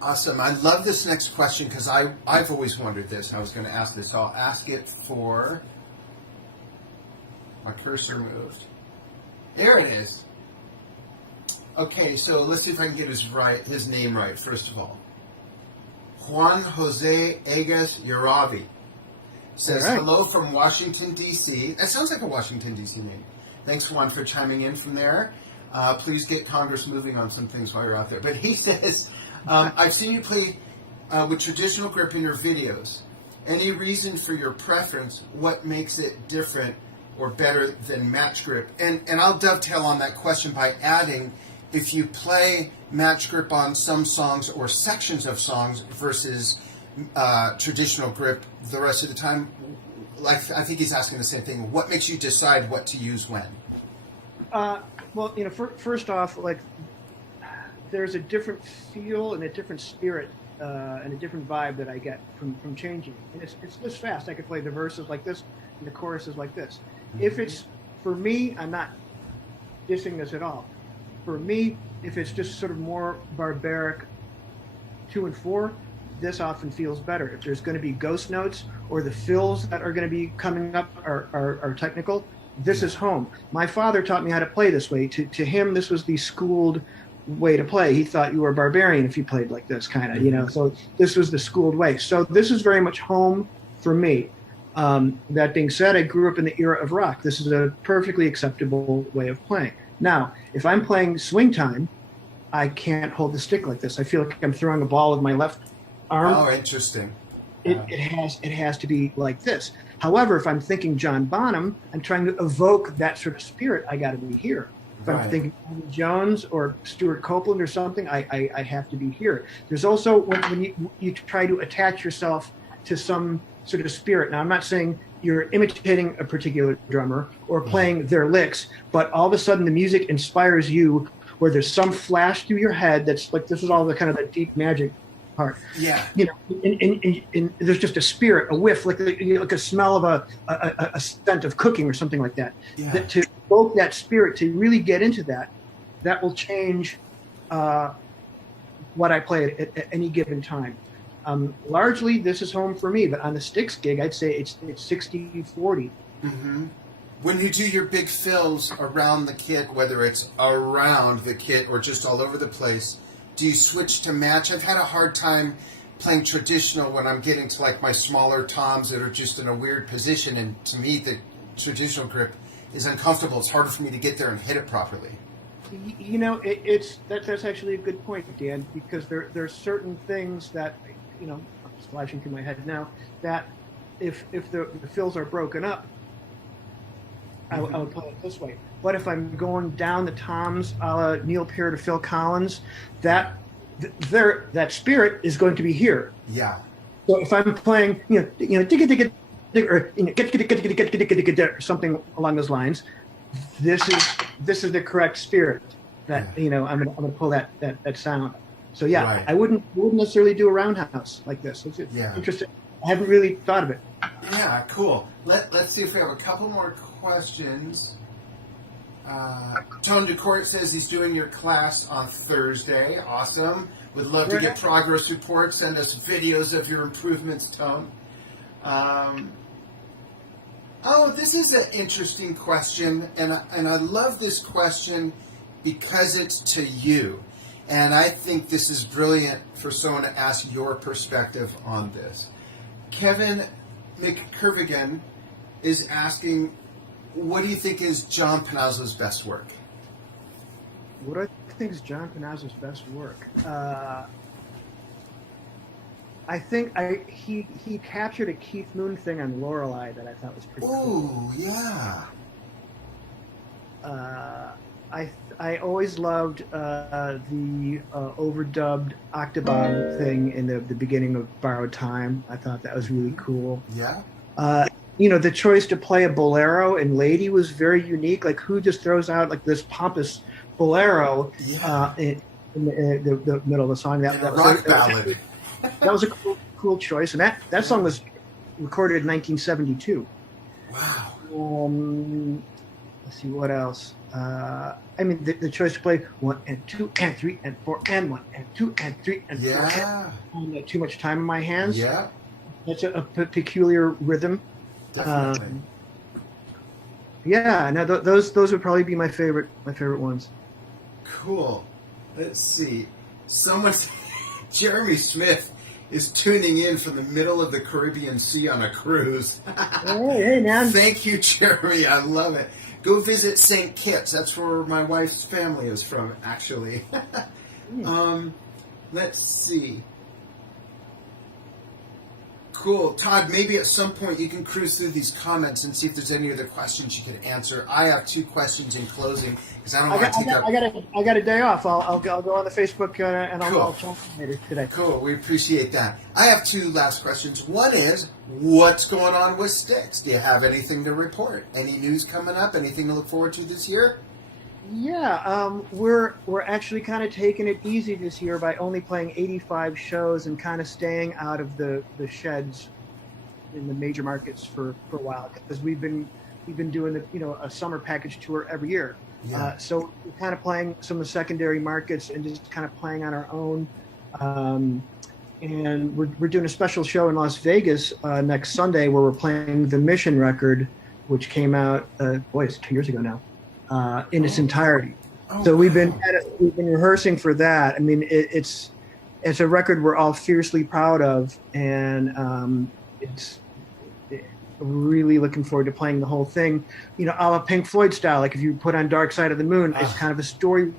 Awesome. I love this next question, because I've always wondered this. I was going to ask this. So I'll ask it for my cursor moved. There it is. Okay, so let's see if I can get his name right, first of all. Juan Jose Egas Yaravi. Says, All right. hello from Washington, D.C. It sounds like a Washington, D.C. name. Thanks, Juan, for chiming in from there. Please get Congress moving on some things while you're out there. But he says, I've seen you play with traditional grip in your videos. Any reason for your preference? What makes it different or better than match grip? And I'll dovetail on that question by adding, if you play match grip on some songs or sections of songs versus traditional grip the rest of the time, like I think he's asking the same thing. What makes you decide what to use when? Well, first off, like there's a different feel and a different spirit and a different vibe that I get from changing. And it's this fast. I could play the verses like this and the choruses like this. Mm-hmm. If it's for me, I'm not dissing this at all. For me, if it's just sort of more barbaric 2 and 4, this often feels better. If there's going to be ghost notes or the fills that are going to be coming up are technical, this is home. My father taught me how to play this way. To him, this was the schooled way to play. He thought you were a barbarian if you played like this, kind of, So this was the schooled way. So this is very much home for me. That being said, I grew up in the era of rock. This is a perfectly acceptable way of playing. Now, if I'm playing swing time, I can't hold the stick like this. I feel like I'm throwing a ball with my left arm. Oh, interesting. It has to be like this. However, if I'm thinking John Bonham, I'm trying to evoke that sort of spirit. I got to be here. If I'm thinking Tommy Jones or Stuart Copeland or something, I have to be here. There's also when you try to attach yourself to some sort of spirit. Now, I'm not saying you're imitating a particular drummer or playing their licks, but all of a sudden the music inspires you, where there's some flash through your head that's like, this is all the kind of the deep magic part. Yeah. And there's just a spirit, a whiff, like a smell of a scent of cooking or something like that. Yeah. That to evoke that spirit, to really get into that will change what I play at any given time. Largely, this is home for me, but on the Styx gig, I'd say it's 60-40. Mm-hmm. When you do your big fills around the kit, whether it's around the kit or just all over the place, do you switch to match? I've had a hard time playing traditional when I'm getting to like my smaller toms that are just in a weird position, and to me, the traditional grip is uncomfortable. It's harder for me to get there and hit it properly. That's actually a good point, Dan, because there's certain things that it's flashing through my head now, that if the fills are broken up, I would play it this way. But if I'm going down the toms a la Neil Peart or Phil Collins, that spirit is going to be here. Yeah. So if I'm playing, digga digga or something along those lines, this is the correct spirit that I'm gonna pull that sound. So yeah, I wouldn't necessarily do a roundhouse like this. It's interesting. I haven't really thought of it. Yeah, cool. Let's see if we have a couple more questions. Tone DeCourt says he's doing your class on Thursday. Awesome. Would love to get progress reports. Send us videos of your improvements, Tone. This is an interesting question, and I love this question because it's to you. And I think this is brilliant for someone to ask your perspective on this. Kevin McCurvigan is asking, what do you think is John Panazzo's best work? What I think is John Panazzo's best work? I think he captured a Keith Moon thing on Lorelei that I thought was pretty cool. Ooh, yeah. I always loved the overdubbed Octobon thing in the beginning of Borrowed Time. I thought that was really cool. Yeah. The choice to play a bolero in Lady was very unique. Like, who just throws out like this pompous bolero in the middle of the song? That was rock ballad. That was a cool choice, and that song was recorded in 1972. Wow. Let's see what else. The choice to play 1 and 2 and 3 and 4 and 1 and 2 and 3 and 4. Yeah. Too much time in my hands. Yeah. That's a peculiar rhythm. Definitely. Those would probably be my favorite ones. Cool. Let's see. Jeremy Smith is tuning in from the middle of the Caribbean Sea on a cruise. Hey, man. Thank you, Jeremy. I love it. Go visit St. Kitts. That's where my wife's family is from, actually. Let's see. Cool. Todd, maybe at some point you can cruise through these comments and see if there's any other questions you could answer. I have 2 questions in closing because I don't want to take up... I got a day off. I'll go on the Facebook and Cool. I'll talk later today. Cool. We appreciate that. I have 2 last questions. One is, what's going on with Styx? Do you have anything to report? Any news coming up? Anything to look forward to this year? Yeah, we're actually kind of taking it easy this year by only playing 85 shows and kind of staying out of the sheds in the major markets for a while, because we've been doing a summer package tour every year. Yeah. So we're kind of playing some of the secondary markets and just kind of playing on our own. And we're doing a special show in Las Vegas next Sunday where we're playing the Mission record, which came out it's 2 years ago now. In its entirety. So we've been rehearsing for that. I mean, it's a record we're all fiercely proud of, and it's really looking forward to playing the whole thing. A la Pink Floyd style. Like if you put on Dark Side of the Moon, it's kind of a story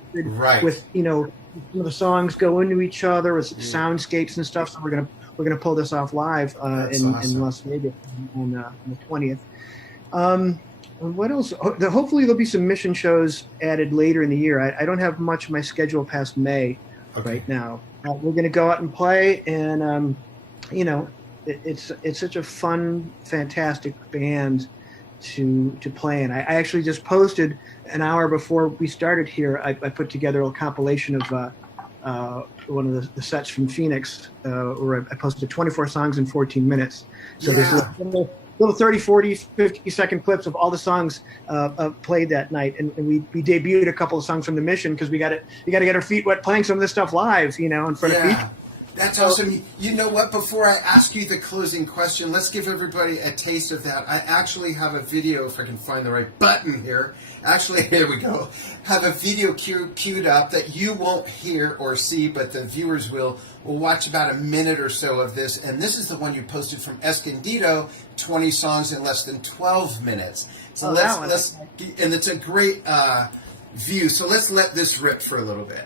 with some of the songs go into each other with soundscapes and stuff. So we're gonna pull this off live in Las Vegas on the 20th. What else? Hopefully there'll be some Mission shows added later in the year. I don't have much of my schedule past May right now. We're going to go out and play, and it's such a fun, fantastic band to play in. I actually just posted an hour before we started here. I put together a compilation of one of the sets from Phoenix, where I posted 24 songs in 14 minutes. So there's little 30, 40, 50-second clips of all the songs played that night, and we debuted a couple of songs from the Mission because you got to get our feet wet playing some of this stuff live, in front of people. That's awesome. You know what? Before I ask you the closing question, let's give everybody a taste of that. I actually have a video, if I can find the right button here. Actually, here we go. Have a video queued up that you won't hear or see, but the viewers will. We'll watch about a minute or so of this, and this is the one you posted from Escondido, 20 songs in less than 12 minutes. So let's and it's a great view. So let's let this rip for a little bit.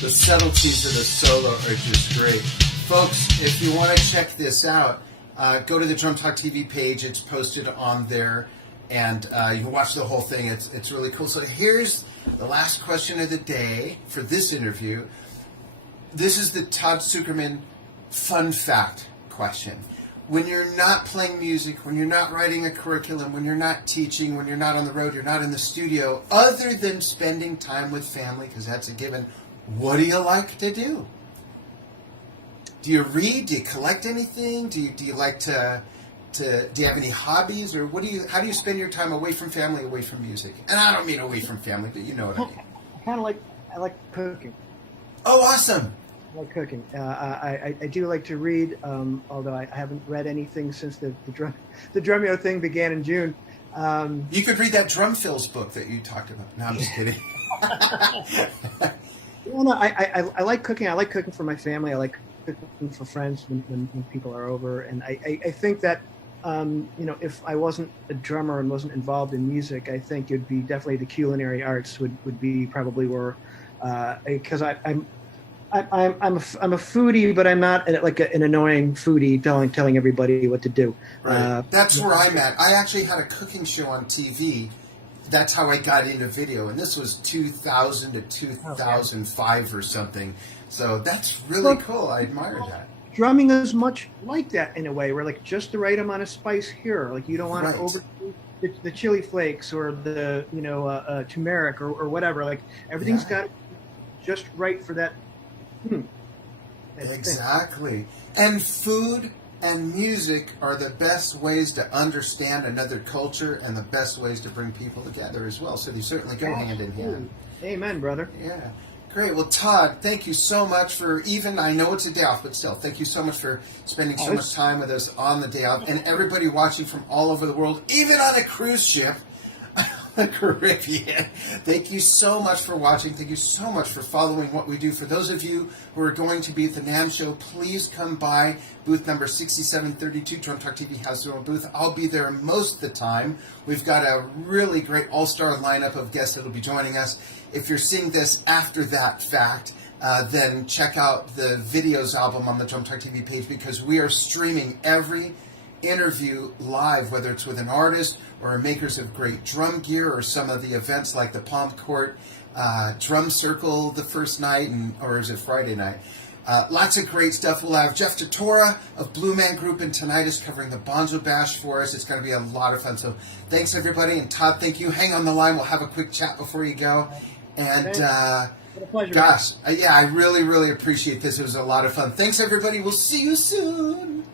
The subtleties of the solo are just great. Folks, if you want to check this out, go to the Drum Talk TV page. It's posted on there, and you can watch the whole thing. It's really cool. So here's the last question of the day for this interview. This is the Todd Sucherman fun fact question. When you're not playing music, when you're not writing a curriculum, when you're not teaching, when you're not on the road, you're not in the studio, other than spending time with family, because that's a given, what do you like to do? Do you read? Do you collect anything? Do you like to do you have any hobbies, or how do you spend your time away from family, away from music? And I don't mean away from family, but you know what I mean. I like cooking. Oh, awesome. I like cooking. I do like to read, although I haven't read anything since the Drumeo thing began in June. You could read that Drum Fills book that you talked about. No, I'm just kidding. Well, no, I like cooking. I like cooking for my family. I like cooking for friends when people are over. And I think that, if I wasn't a drummer and wasn't involved in music, I think it would be definitely the culinary arts would be probably where, because I'm a foodie, but I'm not like an annoying foodie telling everybody what to do. Right. That's where I'm at. I actually had a cooking show on TV. That's how I got into video, and this was 2000 to 2005 or something. So that's really cool. I admire that. Drumming is much like that in a way, where like just the right amount of spice here. Like you don't want to overdo the chili flakes or the turmeric or whatever. Like everything's got just right for that. Exactly. And food and music are the best ways to understand another culture and the best ways to bring people together as well. So they certainly go hand in hand. Amen, brother. Yeah. Great. Well, Todd, thank you so much for I know it's a day off, but still, thank you so much for spending so much time with us on the day off. And everybody watching from all over the world, even on a cruise ship, the Caribbean. Thank you so much for watching. Thank you so much for following what we do. For those of you who are going to be at the NAMM show, please come by booth number 6732. Drum Talk TV has their own booth. I'll be there most of the time. We've got a really great all-star lineup of guests that will be joining us. If you're seeing this after that fact, then check out the videos album on the Drum Talk TV page, because we are streaming every interview live, whether it's with an artist or makers of great drum gear, or some of the events like the Palm Court Drum Circle the first night, or is it Friday night? Lots of great stuff. We'll have Jeff Tortora of Blue Man Group and Tinnitus covering the Bonzo Bash for us. It's going to be a lot of fun. So thanks, everybody. And Todd, thank you. Hang on the line. We'll have a quick chat before you go. And what a pleasure. gosh, I really, really appreciate this. It was a lot of fun. Thanks, everybody. We'll see you soon.